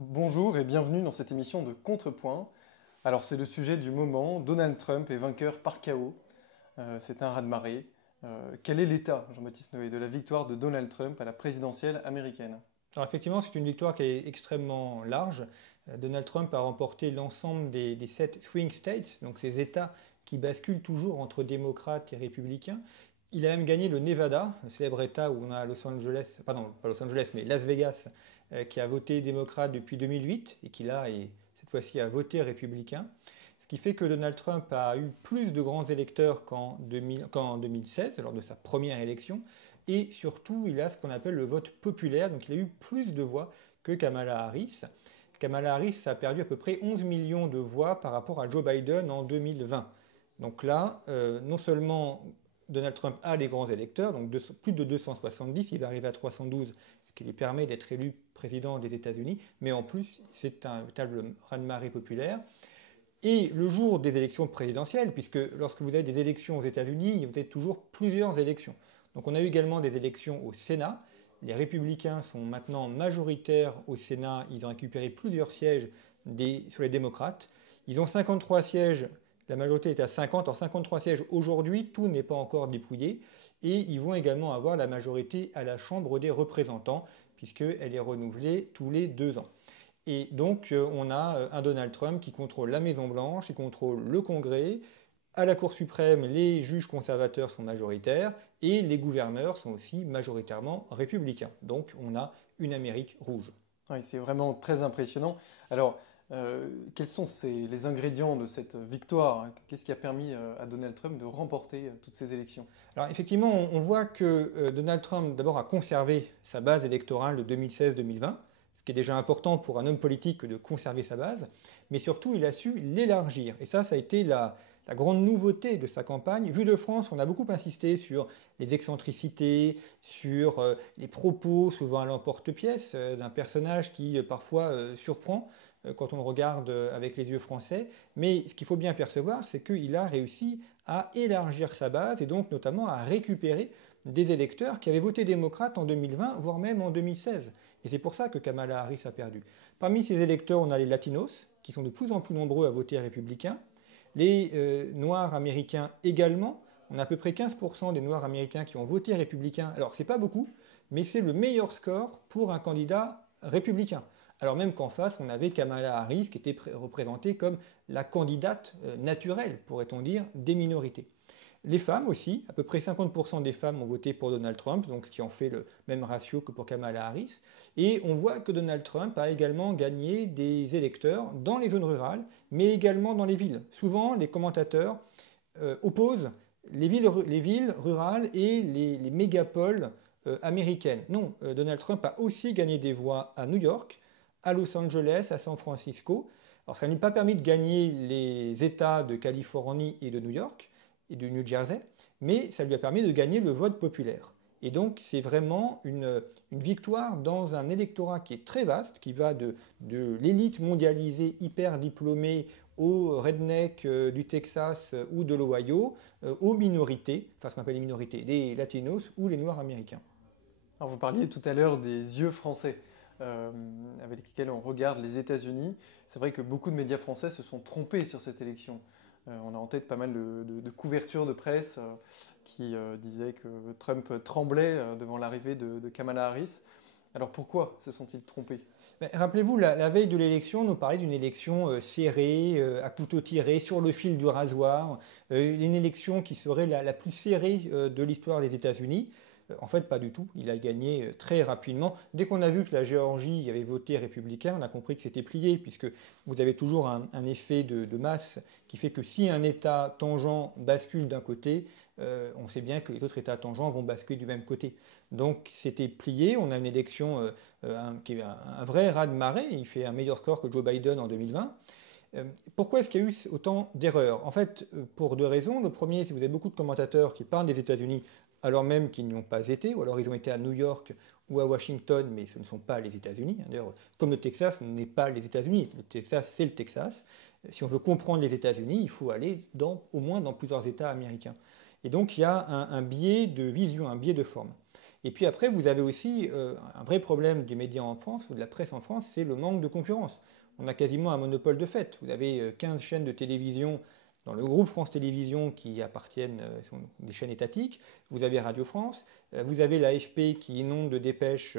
Bonjour et bienvenue dans cette émission de Contrepoint. Alors c'est le sujet du moment, Donald Trump est vainqueur par chaos. C'est un raz-de-marée. Quel est l'état, Jean-Baptiste Noé, de la victoire de Donald Trump à la présidentielle américaine? Alors effectivement, c'est une victoire qui est extrêmement large. Donald Trump a remporté l'ensemble des 7 swing states, donc ces États qui basculent toujours entre démocrates et républicains. Il a même gagné le Nevada, le célèbre État où on a Los Angeles, pardon, pas Los Angeles, mais Las Vegas, qui a voté démocrate depuis 2008 et qui là, cette fois-ci, a voté républicain. Ce qui fait que Donald Trump a eu plus de grands électeurs qu'en 2016, lors de sa première élection, et surtout, il a ce qu'on appelle le vote populaire, donc il a eu plus de voix que Kamala Harris. Kamala Harris a perdu à peu près 11 millions de voix par rapport à Joe Biden en 2020. Donc là, non seulement Donald Trump a les grands électeurs, donc plus de 270, il va arriver à 312, ce qui lui permet d'être élu président des États-Unis, mais en plus, c'est un véritable raz-de-marée populaire. Et le jour des élections présidentielles, puisque lorsque vous avez des élections aux États-Unis, vous avez toujours plusieurs élections. Donc on a eu également des élections au Sénat. Les républicains sont maintenant majoritaires au Sénat. Ils ont récupéré plusieurs sièges sur les démocrates. Ils ont 53 sièges. La majorité est à 50. En 53 sièges aujourd'hui, tout n'est pas encore dépouillé. Et ils vont également avoir la majorité à la Chambre des représentants, puisqu'elle est renouvelée tous les 2 ans. Et donc, on a un Donald Trump qui contrôle la Maison-Blanche, qui contrôle le Congrès. À la Cour suprême, les juges conservateurs sont majoritaires et les gouverneurs sont aussi majoritairement républicains. Donc, on a une Amérique rouge. Oui, c'est vraiment très impressionnant. Alors, quels sont les ingrédients de cette victoire? Qu'est-ce qui a permis à Donald Trump de remporter toutes ces élections? Alors, effectivement, on voit que Donald Trump, d'abord, a conservé sa base électorale de 2016-2020, ce qui est déjà important pour un homme politique de conserver sa base, mais surtout, il a su l'élargir. Et ça a été la grande nouveauté de sa campagne. Vu de France, on a beaucoup insisté sur les excentricités, sur les propos souvent à l'emporte-pièce d'un personnage qui parfois surprend quand on le regarde avec les yeux français. Mais ce qu'il faut bien percevoir, c'est qu'il a réussi à élargir sa base et donc notamment à récupérer des électeurs qui avaient voté démocrate en 2020, voire même en 2016. Et c'est pour ça que Kamala Harris a perdu. Parmi ces électeurs, on a les latinos, qui sont de plus en plus nombreux à voter républicain. Les Noirs américains également. On a à peu près 15% des Noirs américains qui ont voté républicain. Alors, c'est pas beaucoup, mais c'est le meilleur score pour un candidat républicain. Alors même qu'en face, on avait Kamala Harris qui était représentée comme la candidate naturelle, pourrait-on dire, des minorités. Les femmes aussi, à peu près 50% des femmes ont voté pour Donald Trump, donc ce qui en fait le même ratio que pour Kamala Harris. Et on voit que Donald Trump a également gagné des électeurs dans les zones rurales, mais également dans les villes. Souvent, les commentateurs opposent les villes rurales et les mégapoles américaines. Non, Donald Trump a aussi gagné des voix à New York, à Los Angeles, à San Francisco. Alors ça n'a pas permis de gagner les États de Californie et de New York, et du New Jersey, mais ça lui a permis de gagner le vote populaire. Et donc c'est vraiment une victoire dans un électorat qui est très vaste, qui va de l'élite mondialisée hyper diplômée aux rednecks du Texas ou de l'Ohio, aux minorités, enfin ce qu'on appelle les minorités, des latinos ou les noirs américains. Alors, vous parliez tout à l'heure des yeux français euh, avec lesquels on regarde les États-Unis. C'est vrai que beaucoup de médias français se sont trompés sur cette élection. On a en tête pas mal de couvertures de presse qui disaient que Trump tremblait devant l'arrivée de Kamala Harris. Alors pourquoi se sont-ils trompés? Rappelez-vous, la veille de l'élection, on nous parlait d'une élection serrée, à couteau tiré, sur le fil du rasoir, une élection qui serait la plus serrée de l'histoire des États-Unis. En fait, pas du tout. Il a gagné très rapidement. Dès qu'on a vu que la Géorgie avait voté républicain, on a compris que c'était plié, puisque vous avez toujours un effet de masse qui fait que si un État tangent bascule d'un côté, on sait bien que les autres États tangents vont basculer du même côté. Donc c'était plié. On a une élection qui est un vrai raz-de-marée. Il fait un meilleur score que Joe Biden en 2020. Pourquoi est-ce qu'il y a eu autant d'erreurs? En fait, pour deux raisons. Le premier, c'est que vous avez beaucoup de commentateurs qui parlent des États-Unis alors même qu'ils n'y ont pas été, ou alors ils ont été à New York ou à Washington, mais ce ne sont pas les États-Unis. D'ailleurs, comme le Texas n'est pas les États-Unis, le Texas, c'est le Texas. Si on veut comprendre les États-Unis, il faut aller au moins dans plusieurs États américains. Et donc, il y a un biais de vision, un biais de forme. Et puis après, vous avez aussi un vrai problème des médias en France, ou de la presse en France, c'est le manque de concurrence. On a quasiment un monopole de fait. Vous avez 15 chaînes de télévision dans le groupe France Télévisions qui appartiennent, sont des chaînes étatiques. Vous avez Radio France, vous avez l'AFP qui inonde de dépêches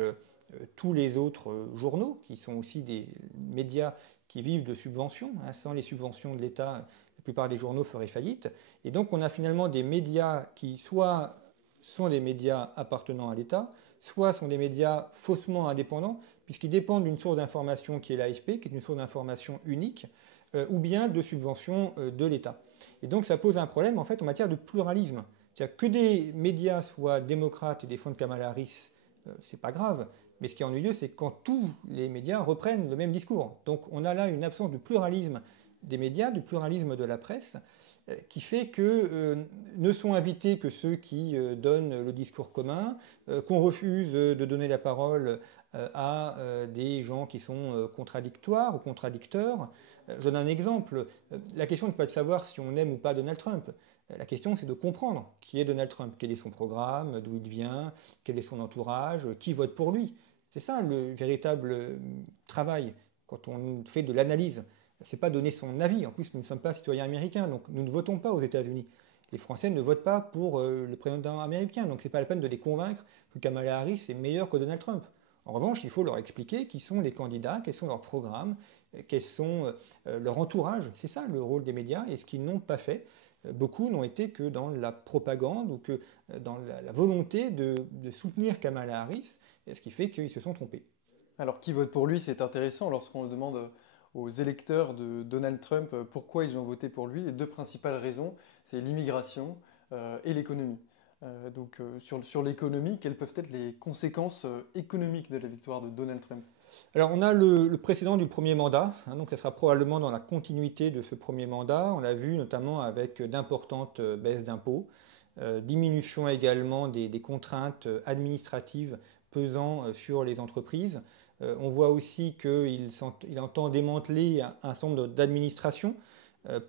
tous les autres journaux, qui sont aussi des médias qui vivent de subventions. Hein. Sans les subventions de l'État, la plupart des journaux feraient faillite. Et donc on a finalement des médias qui soit sont des médias appartenant à l'État, soit sont des médias faussement indépendants, puisqu'ils dépendent d'une source d'information qui est l'AFP, qui est une source d'information unique, ou bien de subventions de l'État. Et donc ça pose un problème en fait en matière de pluralisme. C'est-à-dire que des médias soient démocrates et défendent Kamala Harris, c'est pas grave. Mais ce qui est ennuyeux, c'est quand tous les médias reprennent le même discours. Donc on a là une absence de pluralisme des médias, du pluralisme de la presse, qui fait que ne sont invités que ceux qui donnent le discours commun, qu'on refuse de donner la parole à des gens qui sont contradictoires ou contradicteurs. Je donne un exemple. La question n'est pas de savoir si on aime ou pas Donald Trump. La question, c'est de comprendre qui est Donald Trump, quel est son programme, d'où il vient, quel est son entourage, qui vote pour lui. C'est ça le véritable travail quand on fait de l'analyse. Ce n'est pas donner son avis. En plus, nous ne sommes pas citoyens américains, donc nous ne votons pas aux États-Unis. Les Français ne votent pas pour le président américain, donc ce n'est pas la peine de les convaincre que Kamala Harris est meilleur que Donald Trump. En revanche, il faut leur expliquer qui sont les candidats, quels sont leurs programmes, quels sont leur entourage. C'est ça le rôle des médias, et ce qu'ils n'ont pas fait. Beaucoup n'ont été que dans la propagande ou que dans la volonté de soutenir Kamala Harris, ce qui fait qu'ils se sont trompés. Alors, qui vote pour lui, c'est intéressant lorsqu'on demande aux électeurs de Donald Trump pourquoi ils ont voté pour lui. Les deux principales raisons, c'est l'immigration et l'économie. Donc, sur l'économie, quelles peuvent être les conséquences économiques de la victoire de Donald Trump? Alors, on a le précédent du premier mandat, hein, donc ça sera probablement dans la continuité de ce premier mandat. On l'a vu notamment avec d'importantes baisses d'impôts, diminution également des contraintes administratives pesant sur les entreprises. On voit aussi qu'il entend démanteler un certain nombre d'administrations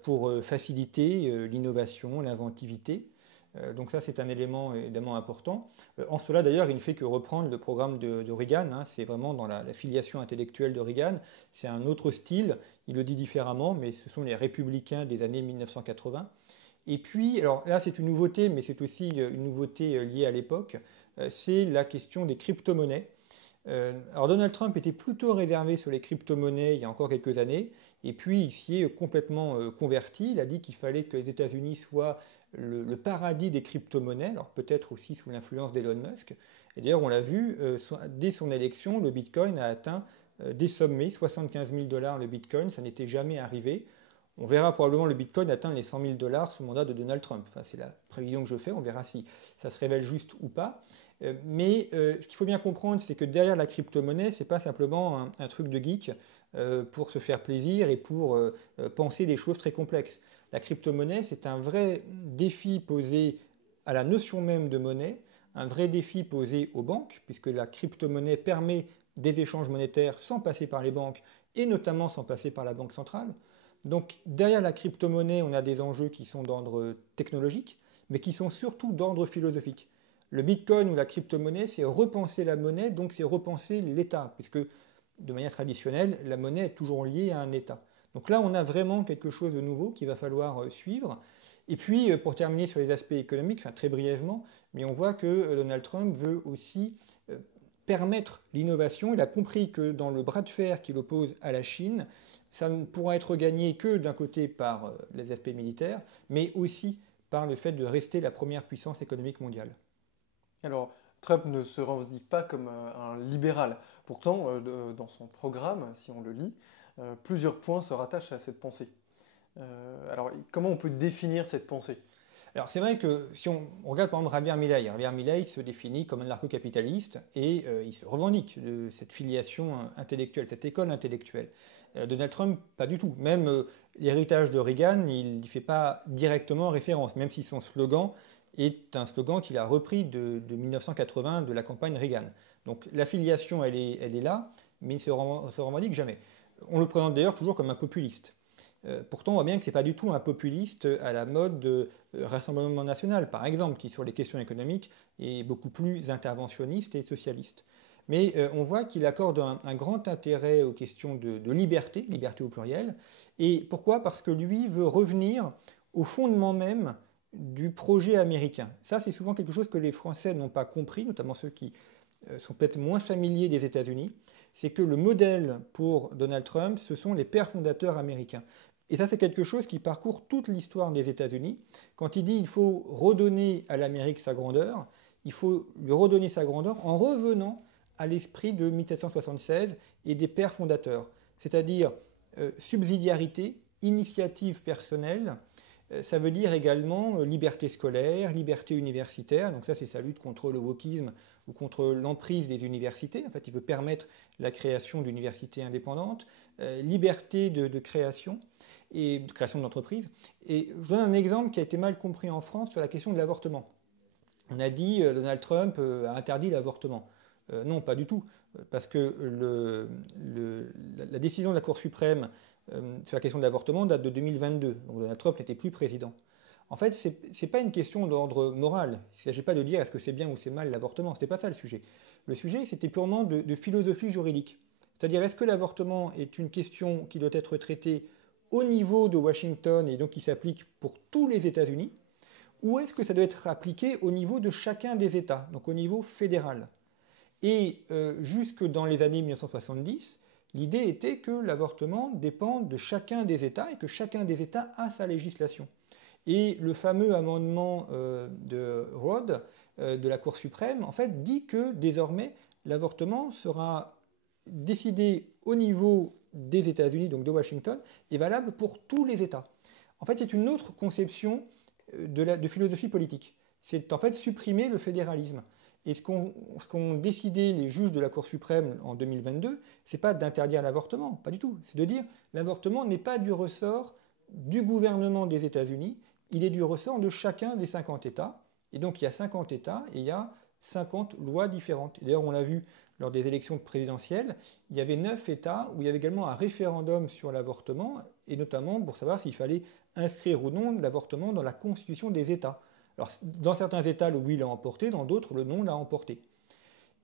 pour faciliter l'innovation, l'inventivité. Donc ça, c'est un élément évidemment important. En cela, d'ailleurs, il ne fait que reprendre le programme de Reagan. Hein. C'est vraiment dans la filiation intellectuelle de Reagan. C'est un autre style. Il le dit différemment, mais ce sont les républicains des années 1980. Et puis, alors là, c'est une nouveauté, mais c'est aussi une nouveauté liée à l'époque. C'est la question des crypto-monnaies. Alors Donald Trump était plutôt réservé sur les crypto-monnaies il y a encore quelques années, et puis il s'y est complètement converti. Il a dit qu'il fallait que les États-Unis soient le paradis des crypto-monnaies, alors peut-être aussi sous l'influence d'Elon Musk. Et d'ailleurs, on l'a vu, dès son élection, le Bitcoin a atteint des sommets, 75 000 $ le Bitcoin, ça n'était jamais arrivé. On verra probablement le Bitcoin atteindre les 100 000 $ sous mandat de Donald Trump. Enfin, c'est la prévision que je fais, on verra si ça se révèle juste ou pas. Mais ce qu'il faut bien comprendre, c'est que derrière la crypto-monnaie, ce n'est pas simplement un truc de geek pour se faire plaisir et pour penser des choses très complexes. La crypto-monnaie, c'est un vrai défi posé à la notion même de monnaie, un vrai défi posé aux banques, puisque la crypto-monnaie permet des échanges monétaires sans passer par les banques et notamment sans passer par la banque centrale. Donc derrière la crypto-monnaie, on a des enjeux qui sont d'ordre technologique, mais qui sont surtout d'ordre philosophique. Le Bitcoin ou la crypto-monnaie, c'est repenser la monnaie, donc c'est repenser l'État, puisque de manière traditionnelle, la monnaie est toujours liée à un État. Donc là, on a vraiment quelque chose de nouveau qu'il va falloir suivre. Et puis, pour terminer sur les aspects économiques, enfin très brièvement, mais on voit que Donald Trump veut aussi permettre l'innovation. Il a compris que dans le bras de fer qu'il oppose à la Chine, ça ne pourra être gagné que d'un côté par les aspects militaires, mais aussi par le fait de rester la première puissance économique mondiale. Alors, Trump ne se revendique pas comme un libéral. Pourtant, dans son programme, si on le lit, plusieurs points se rattachent à cette pensée. Alors, comment on peut définir cette pensée? Alors c'est vrai que si on regarde par exemple Javier Milei se définit comme un anarcho-capitaliste et il se revendique de cette filiation intellectuelle, cette école intellectuelle. Donald Trump, pas du tout. Même l'héritage de Reagan, il n'y fait pas directement référence, même si son slogan est un slogan qu'il a repris de 1980 de la campagne Reagan. Donc l'affiliation, elle est là, mais il ne se revendique jamais. On le présente d'ailleurs toujours comme un populiste. Pourtant, on voit bien que ce n'est pas du tout un populiste à la mode de Rassemblement national, par exemple, qui sur les questions économiques est beaucoup plus interventionniste et socialiste. Mais on voit qu'il accorde un grand intérêt aux questions de liberté, liberté au pluriel. Et pourquoi? Parce que lui veut revenir au fondement même du projet américain. Ça, c'est souvent quelque chose que les Français n'ont pas compris, notamment ceux qui sont peut-être moins familiers des États-Unis. C'est que le modèle pour Donald Trump, ce sont les pères fondateurs américains. Et ça, c'est quelque chose qui parcourt toute l'histoire des États-Unis. Quand il dit qu'il faut redonner à l'Amérique sa grandeur, il faut lui redonner sa grandeur en revenant à l'esprit de 1776 et des pères fondateurs, c'est-à-dire subsidiarité, initiative personnelle. Ça veut dire également liberté scolaire, liberté universitaire. Donc ça, c'est sa lutte contre le wokisme ou contre l'emprise des universités. En fait, il veut permettre la création d'universités indépendantes, liberté de création et de création d'entreprises. Et je donne un exemple qui a été mal compris en France sur la question de l'avortement. On a dit Donald Trump a interdit l'avortement. Non, pas du tout, parce que la décision de la Cour suprême sur la question de l'avortement date de 2022, donc Donald Trump n'était plus président. En fait, ce n'est pas une question d'ordre moral. Il ne s'agit pas de dire est-ce que c'est bien ou c'est mal l'avortement, ce n'était pas ça le sujet. Le sujet, c'était purement de philosophie juridique. C'est-à-dire, est-ce que l'avortement est une question qui doit être traitée au niveau de Washington et donc qui s'applique pour tous les États-Unis, ou est-ce que ça doit être appliqué au niveau de chacun des États, donc au niveau fédéral? Et jusque dans les années 1970, l'idée était que l'avortement dépend de chacun des États et que chacun des États a sa législation. Et le fameux amendement de Rhodes de la Cour suprême, en fait, dit que désormais, l'avortement sera décidé au niveau des États-Unis, donc de Washington, et valable pour tous les États. En fait, c'est une autre conception de philosophie politique. C'est en fait supprimer le fédéralisme. Et ce qu'ont décidé les juges de la Cour suprême en 2022, c'est pas d'interdire l'avortement, pas du tout. C'est de dire l'avortement n'est pas du ressort du gouvernement des États-Unis, il est du ressort de chacun des 50 États. Et donc il y a 50 États et il y a 50 lois différentes. D'ailleurs, on l'a vu lors des élections présidentielles, il y avait 9 États où il y avait également un référendum sur l'avortement, et notamment pour savoir s'il fallait inscrire ou non l'avortement dans la constitution des États. Alors, dans certains États, le oui l'a emporté, dans d'autres, le non l'a emporté.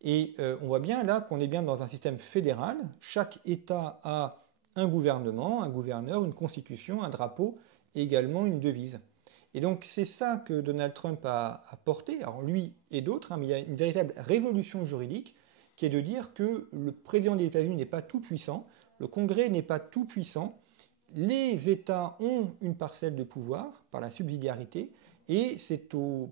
Et on voit bien là qu'on est bien dans un système fédéral. Chaque État a un gouvernement, un gouverneur, une constitution, un drapeau et également une devise. Et donc c'est ça que Donald Trump a porté, alors lui et d'autres, mais il y a une véritable révolution juridique qui est de dire que le président des États-Unis n'est pas tout puissant, le Congrès n'est pas tout puissant, les États ont une parcelle de pouvoir par la subsidiarité, et c'est aux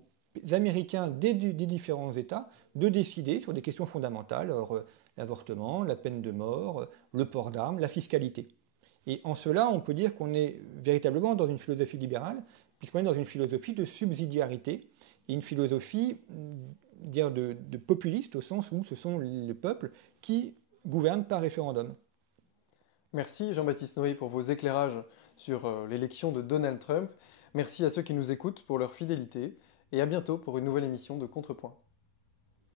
Américains des différents États de décider sur des questions fondamentales, alors l'avortement, la peine de mort, le port d'armes, la fiscalité. Et en cela, on peut dire qu'on est véritablement dans une philosophie libérale, puisqu'on est dans une philosophie de subsidiarité, et une philosophie de populiste, au sens où ce sont le peuple qui gouverne par référendum. Merci Jean-Baptiste Noé pour vos éclairages sur l'élection de Donald Trump. Merci à ceux qui nous écoutent pour leur fidélité et à bientôt pour une nouvelle émission de Contrepoint.